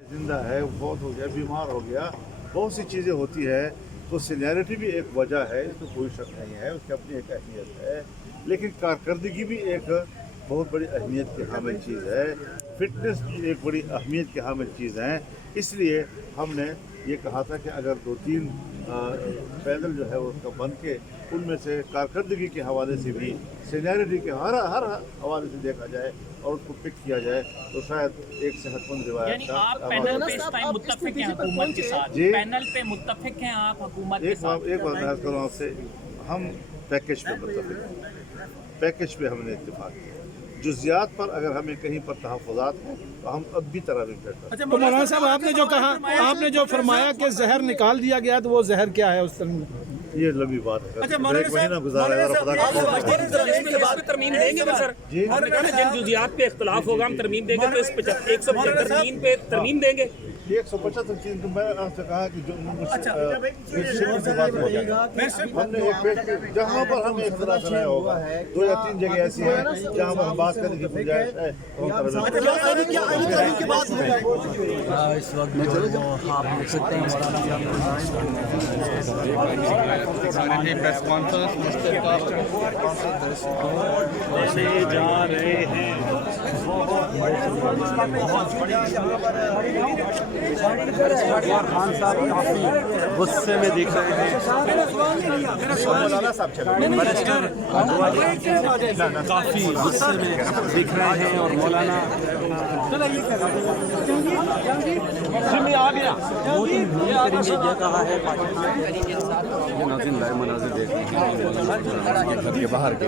जिंदा है, बहुत हो गया, बीमार हो गया, बहुत सी चीज़ें होती है। तो सीनियरिटी भी एक वजह है, इसमें कोई शक नहीं है, उसकी अपनी एक अहमियत है। लेकिन कारकर्दगी भी एक बहुत बड़ी अहमियत की हामिल चीज़ है। फिटनेस भी एक बड़ी अहमियत की हामिल चीज़ है। इसलिए हमने ये कहा था कि अगर 2-3 पैदल जो है उसका बन के उनमें से कारकर्दगी के हवाले से भी सीनियरिटी के हर हवाले से देखा जाए और उसको पिक किया जाए तो शायद एक सेहतमंद रिवायत यानी आप पैनल पे इस टाइम मुत्तफिक हैं हुकूमत के साथ, पैनल पे मुत्तफिक हैं आप हुकूमत के साथ। एक बार मैं करूँ आपसे, हम पैकेज पे मुत्तफिक हैं, पैकेज पे हमने इत्तेफाक किया। जुज़ियात पर अगर हमें कहीं पर तहफ़्फ़ुज़ात हैं तो हम अब भी तरावी करते हैं। अच्छा मौलाना साहब, आपने जो कहा, आपने जो फरमाया कि जहर निकाल दिया गया, तो वो जहर क्या है उस तरह? ये लंबी बात है। अच्छा, एक महीना गुजारा है और खुदा का तरमीम देंगे फिर सर? जिन जुजियात पे इख्तलाफ होगा हम तरमीम देंगे, तो इस 175 पे तरमीम देंगे। 175 चीज़ तो मैं आपसे कहा कि जो से बात हो जाएगा, हमने एक पेश जहाँ पर हमें इख्तलाफ कराया होगा 2 या 3 जगह ऐसी है जहाँ पर हम बात करने की गुंजाइश है। इस वक्त जो आप देख सकते हैं प्रेस कॉन्फ्रेंस जा रहे हैं। खान साहब काफी गुस्से में दिख रहे हैं। काफी गुस्से में दिख रहे हैं और मौलाना वोटिंग नहीं करेंगे, ये कहा है। मनाजिर देख रहे हैं घर के बाहर के।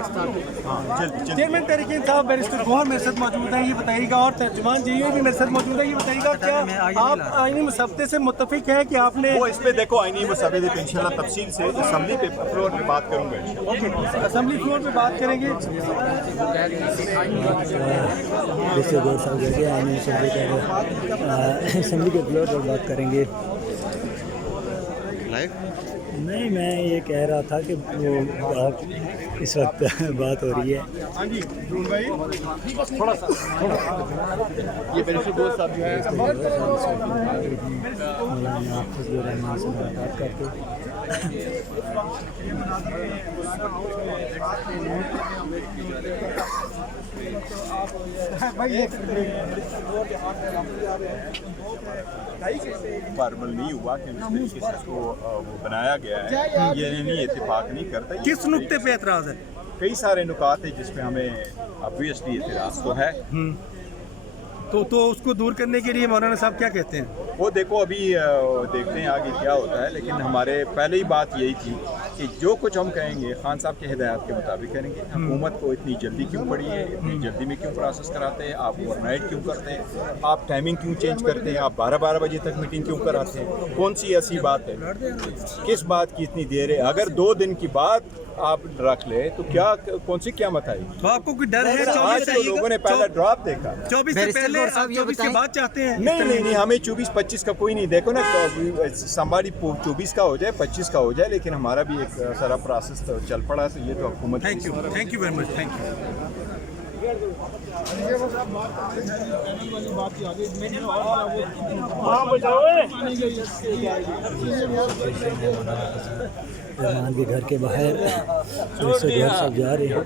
चेयरमैन तहरीक इंसाफ बैरिस्टर गौहर मेरे साथ मौजूद हैं, ये बताइएगा, और तर्जुमान जी भी मेरे साथ मौजूद है, ये बताइएगा क्या आप आईनी मुसव्वदे से मुत्तफिक हैं कि आपने वो इस पे देखो आईनी मुसव्वदे पे इंशाल्लाह तफसील से असेंबली पे फ्लोर पे बात करूंगा। असेंबली फ्लोर पे बात करेंगे। जैसे गौर साहब कहते हैं आईनी मुसव्वदे का असेंबली के फ्लोर पर बात करेंगे। नहीं, मैं ये कह रहा था कि वो इस वक्त बात हो रही है। हाँ जी ड्रोन भाई, थोड़ा सा ये बैरिस्टर गौहर साहब जो है मौलाना फजलुर रहमान से मुलाकात करके फॉर्मल नहीं हुआ कि जिस तरीके से इसको वो बनाया गया है, ये नहीं इत्तेफाक नहीं करता। किस नुक्ते पे एतराज़ है? कई सारे नुकात हैं जिसपे हमें ऑब्वियसली एतराज़ तो है। तो उसको दूर करने के लिए मौलाना साहब क्या कहते हैं? वो देखो अभी देखते हैं आगे क्या होता है, लेकिन हमारे पहले ही बात यही थी कि जो कुछ हम कहेंगे खान साहब के हिदायत के मुताबिक करेंगे। हुकूमत को इतनी जल्दी क्यों पड़ी है, इतनी जल्दी में क्यों प्रोसेस कराते हैं, आप ओवरनाइट क्यों करते हैं, आप टाइमिंग क्यों चेंज करते हैं, आप 12-12 बजे तक मीटिंग क्यों कराते हैं, कौन सी ऐसी बात है, किस बात की इतनी देर है? अगर 2 दिन की बात आप रख ले तो क्या कौन सी क़यामत आएगी? तो आपको कोई डर है? आज तो लोगों ने पहला ड्रॉप देखा, 24 से पहले 24 के बाद चाहते हैं? नहीं, हमें 24-25 का कोई नहीं। देखो ना, संभाली 24 का हो जाए, 25 का हो जाए, लेकिन हमारा भी एक सारा प्रोसेस तो चल पड़ा है। तो ये तो हुकूमत। Thank you very much, thank Rahman के घर के बाहर से गौर साहब जा रहे हैं।